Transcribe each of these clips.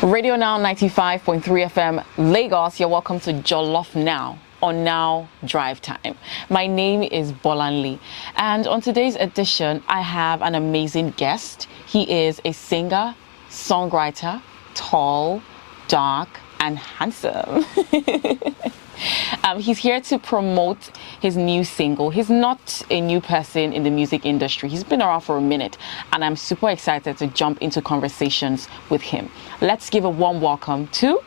RadioNow 95.3 FM, Lagos. You're welcome to Jollof Now on Now Drive Time. My name is Bolanle, and on today's edition, I have an amazing guest. He is a singer, songwriter, tall, dark, and handsome. He's here to promote his new single. He's not a new person in the music industry. He's been around for a minute, and I'm super excited to jump into conversations with him. Let's give a warm welcome to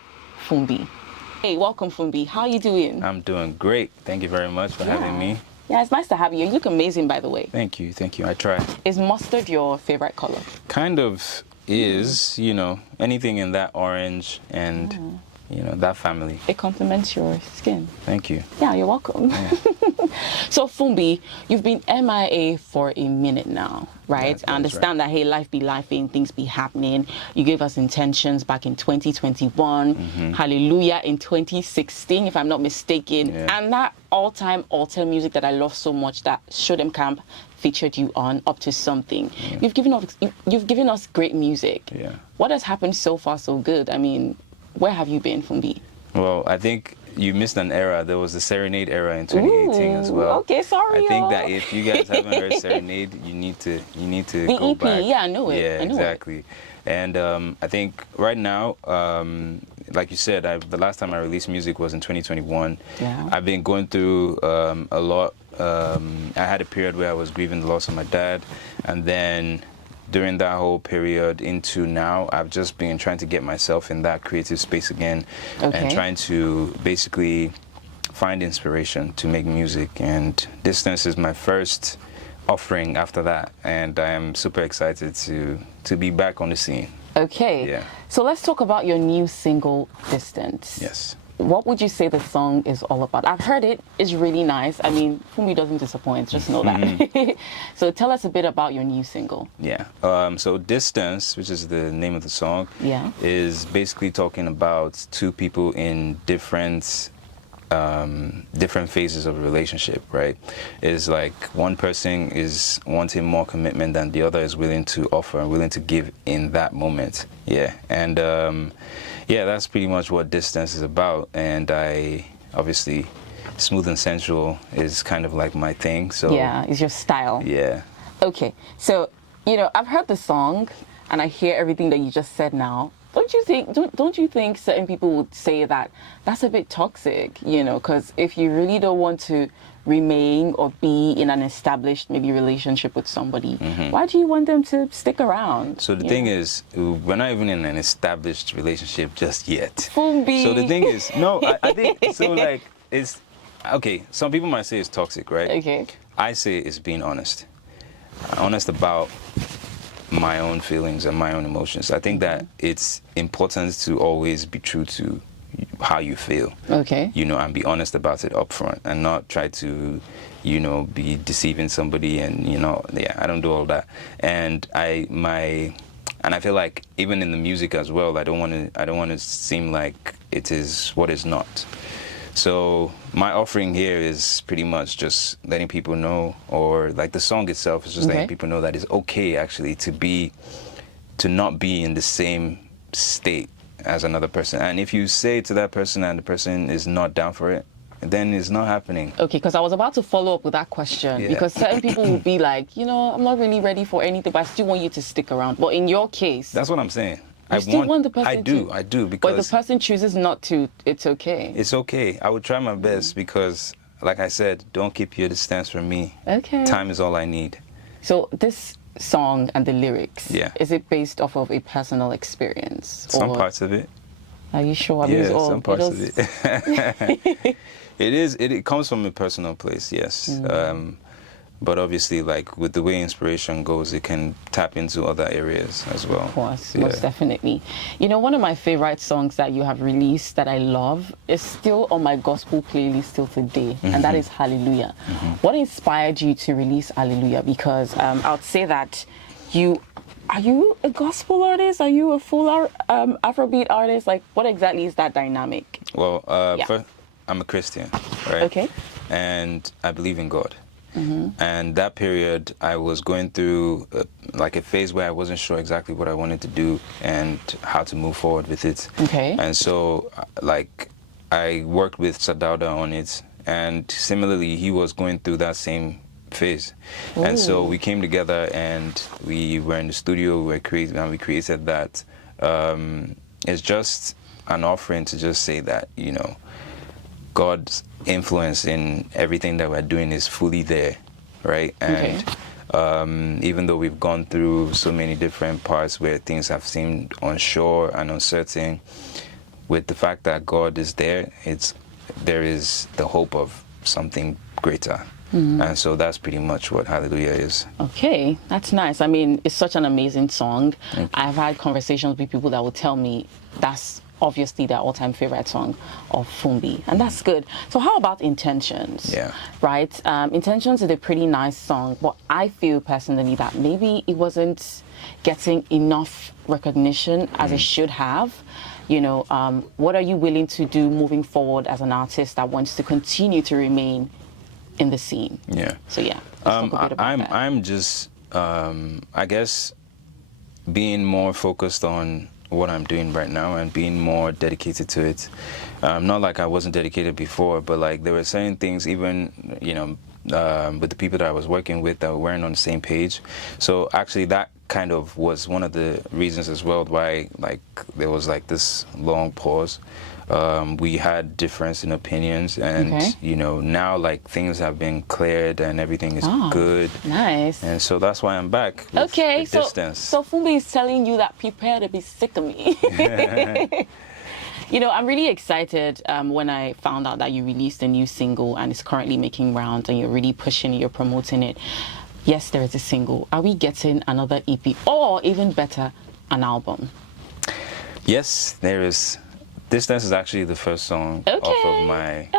Funbi. Hey, welcome, Funbi. How are you doing? I'm doing great. Thank you very much for having me. Yeah, it's nice to have you. You look amazing, by the way. Thank you. I try. Is mustard your favorite color? Kind of is, anything in that orange and, that family. It complements your skin. Thank you. Yeah, you're welcome. Yeah. So, Funbi, you've been MIA for a minute now, right? I understand that, hey, life be lifing, things be happening. You gave us Intentions back in 2021, Hallelujah in 2016, if I'm not mistaken. Yeah. And that all-time altar music that I love so much that Show Them Camp featured you on, Up to Something. Yeah. You've given us great music. Yeah. What has happened so far so good? I mean, where have you been, Funbi? Well, I think you missed an era. There was the Serenade era in 2018 as well. Okay, sorry. I think that if you guys haven't heard Serenade, you need to the go EP, back. yeah, I know it. Yeah, I know exactly. And I think right now, like you said, the last time I released music was in 2021. Yeah. I've been going through a lot. I had a period where I was grieving the loss of my dad, and then during that whole period into now, I've just been trying to get myself in that creative space again, and trying to basically find inspiration to make music. And Distance is my first offering after that, and I am super excited to be back on the scene. Okay. Yeah. So let's talk about your new single, Distance. Yes. What would you say the song is all about? I've heard it. It's really nice. I mean, Funbi doesn't disappoint. Just know that. So tell us a bit about your new single. Yeah. So Distance, which is the name of the song, is basically talking about two people in different phases of a relationship, right? It's like one person is wanting more commitment than the other is willing to offer and willing to give in that moment. Yeah. And that's pretty much what Distance is about. And I obviously, smooth and sensual is kind of like my thing. So yeah, it's your style. Yeah. Okay. So, I've heard the song and I hear everything that you just said now. Don't you think certain people would say that that's a bit toxic, because if you really don't want to remain or be in an established maybe relationship with somebody, why do you want them to stick around? So the thing is, we're not even in an established relationship just yet. Funbi. So the thing is, no, I think, so like, it's, okay, some people might say it's toxic, right? Okay. I say it's being honest. Honest about my own feelings and my own emotions. I think that it's important to always be true to how you feel. Okay. And be honest about it up front and not try to, be deceiving somebody and, I don't do all that. And I feel like even in the music as well, I don't want to seem like it is what is not. So my offering here is pretty much just letting people know, or like the song itself is just letting people know that it's okay actually to not be in the same state as another person. And if you say to that person and the person is not down for it, then it's not happening. Okay, because I was about to follow up with that question, because certain people will be like, I'm not really ready for anything, but I still want you to stick around. But in your case, that's what I'm saying. I want the person I do, because... But if the person chooses not to, it's okay. It's okay. I would try my best because, like I said, don't keep your distance from me. Okay. Time is all I need. So this song and the lyrics, is it based off of a personal experience? Some parts of it. Are you sure? Some parts of it. It comes from a personal place, yes. But obviously, like with the way inspiration goes, it can tap into other areas as well. Of course, most definitely. One of my favorite songs that you have released that I love is still on my gospel playlist till today, and that is Hallelujah. What inspired you to release Hallelujah? Because I would say that are you a gospel artist? Are you a full Afrobeat artist? Like, what exactly is that dynamic? Well, first, I'm a Christian, right? Okay. And I believe in God. And that period, I was going through like a phase where I wasn't sure exactly what I wanted to do and how to move forward with it. Okay. And so, like, I worked with Sadauda on it, and similarly, he was going through that same phase. Ooh. And so we came together and we were in the studio, we created that. It's just an offering to just say that, you know, God's influence in everything that we're doing is fully there, right? And even though we've gone through so many different parts where things have seemed unsure and uncertain, with the fact that God is there, there is the hope of something greater. And so that's pretty much what Hallelujah is. Okay, that's nice. I mean, it's such an amazing song. I've had conversations with people that will tell me that's obviously their all-time favorite song of Funbi, and that's good. So how about Intentions? Yeah. Right? Intentions is a pretty nice song, but I feel personally that maybe it wasn't getting enough recognition as it should have. You know, what are you willing to do moving forward as an artist that wants to continue to remain in the scene? Yeah. So yeah, let's talk a bit about that. I'm just, I guess, being more focused on what I'm doing right now and being more dedicated to it. Not like I wasn't dedicated before, but like there were certain things, even, you know, with the people that I was working with that weren't on the same page. So actually that kind of was one of the reasons as well why like there was like this long pause. We had difference in opinions, and you know, now like things have been cleared and everything is good. Nice. And so that's why I'm back with distance. So Funbi is telling you that prepare to be sick of me. You know, I'm really excited when I found out that you released a new single and it's currently making rounds and you're really pushing it, you're promoting it. Yes, there is a single. Are we getting another EP or even better, an album? Yes, there is. Distance is actually the first song off of my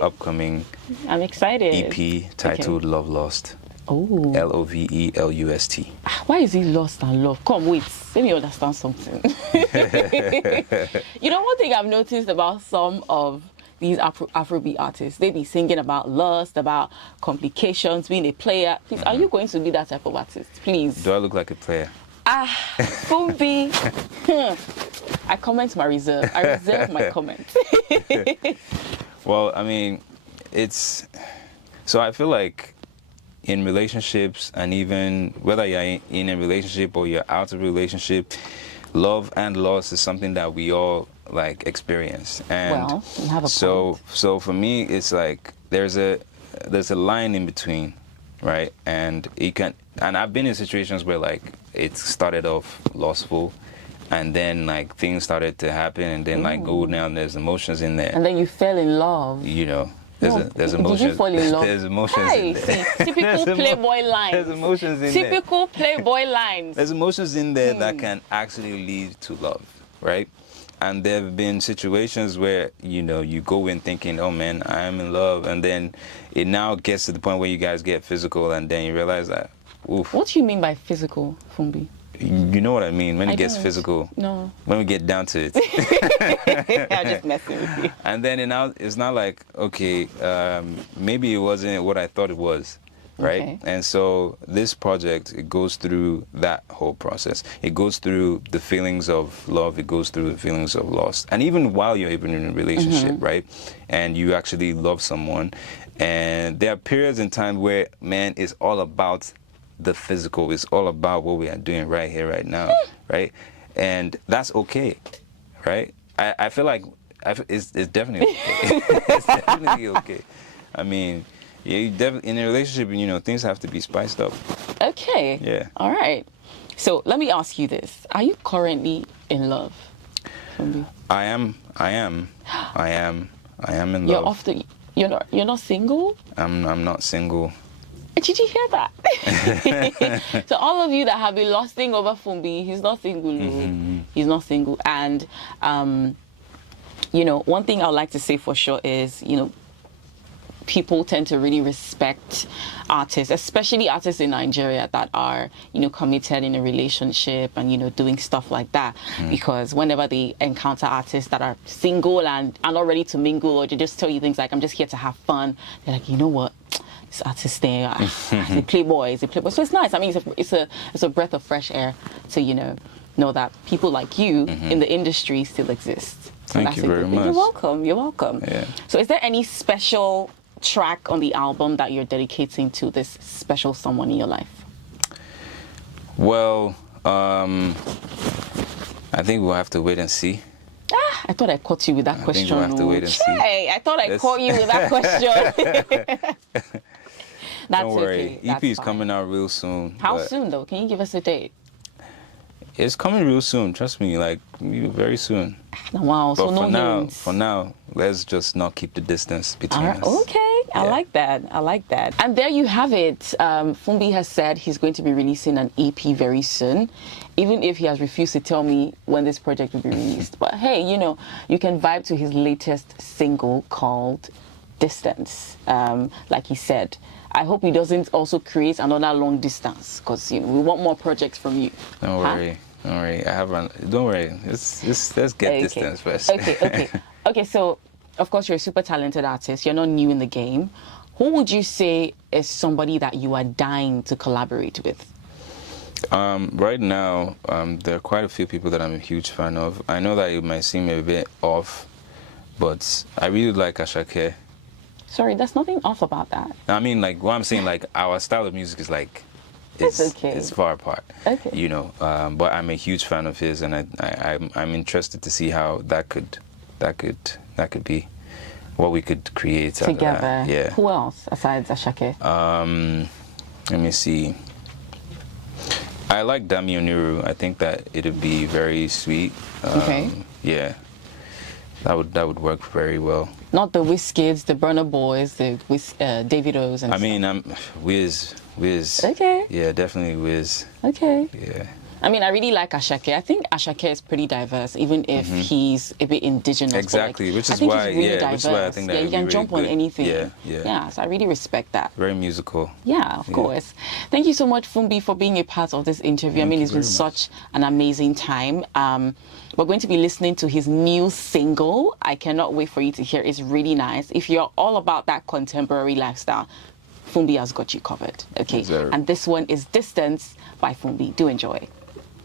upcoming I'm excited. EP titled Love Lost. Oh. Lovelust. Why is it lost and love? Come, wait. Let me understand something. You know, one thing I've noticed about some of these Afrobeat artists, they be singing about lust, about complications, being a player. Please, are you going to be that type of artist? Please. Do I look like a player? Funbi. I comment my reserve. I reserve my comment. Well, I mean, so I feel like in relationships, and even whether you're in a relationship or you're out of a relationship, love and loss is something that we all like experience. And well, you have a so point. So for me, it's like there's a line in between, right? And I've been in situations where like it started off lustful, and then like things started to happen, and then like now there's emotions in there, and then you fell in love. You know. There's emotions. Did you fall in love? There's emotions in there. See, typical Playboy lines. There's emotions in there. Typical Playboy lines. There's emotions in there that can actually lead to love, right? And there have been situations where, you know, you go in thinking, oh man, I am in love, and then it now gets to the point where you guys get physical, and then you realize that, oof. What do you mean by physical, Funbi? You know what I mean when it gets physical. No. When we get down to it. I'm just messing with you. And then it's not like, okay, maybe it wasn't what I thought it was, right? Okay. And so this project, it goes through that whole process. It goes through the feelings of love. It goes through the feelings of loss. And even while you're even in a relationship, right? And you actually love someone. And there are periods in time where, man, it's all about the physical. Is all about what we are doing right here, right now, right? And that's okay, right? I feel like it's definitely okay. It's definitely okay. I mean, yeah, in a relationship, you know, things have to be spiced up. Okay. Yeah. All right. So let me ask you this: are you currently in love, Funbi? I am in love. You're not single? I'm not single. Did you hear that? So all of you that have been lusting over Funbi, he's not single. He's not single. And, you know, one thing I would like to say for sure is, you know, people tend to really respect artists, especially artists in Nigeria that are, you know, committed in a relationship and, you know, doing stuff like that. Because whenever they encounter artists that are single and are not ready to mingle, or they just tell you things like, I'm just here to have fun, they're like, you know what? this artist thing. He's a playboy. He's a playboy. So it's nice. I mean, it's a breath of fresh air to know that people like you in the industry still exist. So Thank you very much. You're welcome. You're welcome. Yeah. So is there any special track on the album that you're dedicating to this special someone in your life? Well, I think we'll have to wait and see. I thought I caught you with that question. I think we'll have to wait and see. I thought I caught you with that question. Don't worry. Okay. EP is fine. coming out real soon. How but soon though? Can you give us a date? It's coming real soon. Trust me, like very soon. Wow. But So no hints. for now, let's just not keep the distance between us. Okay, I Yeah. like that. I like that. And there you have it. Funbi has said he's going to be releasing an EP very soon, even if he has refused to tell me when this project will be released. But hey, you can vibe to his latest single called Distance. Like he said, I hope he doesn't also create another long distance, because we want more projects from you. Don't worry. Don't worry. Don't worry. Let's get distance first. Okay. So, of course, you're a super talented artist. You're not new in the game. Who would you say is somebody that you are dying to collaborate with? Right now, there are quite a few people that I'm a huge fan of. I know that it might seem a bit off, but I really like Ashake. Sorry, there's nothing off about that. I mean, like, what I'm saying, like, our style of music is like, it's far apart. Okay. But I'm a huge fan of his, and I'm interested to see how that could be, what we could create Together. Out of that. Yeah. Who else aside Ashake? Let me see. I like Dami Oniru. I think that it'd be very sweet. Okay. Yeah. That would work very well. Not the Wizkids, the Burna Boys, the Davidos, and I mean, I'm Wiz. Okay. Yeah, definitely Wiz. Okay. Yeah. I mean, I really like Ashake. I think Ashake is pretty diverse, even if he's a bit indigenous. Exactly, which is why, I think that you can really jump on good. anything. Yeah. So I really respect that. Very musical. Yeah, of course. Thank you so much, Funbi, for being a part of this interview. I mean, it's been such an amazing time. We're going to be listening to his new single. I cannot wait for you to hear. It's really nice. If you're all about that contemporary lifestyle, Funbi has got you covered. Okay. Exactly. And this one is Distance by Funbi. Do enjoy.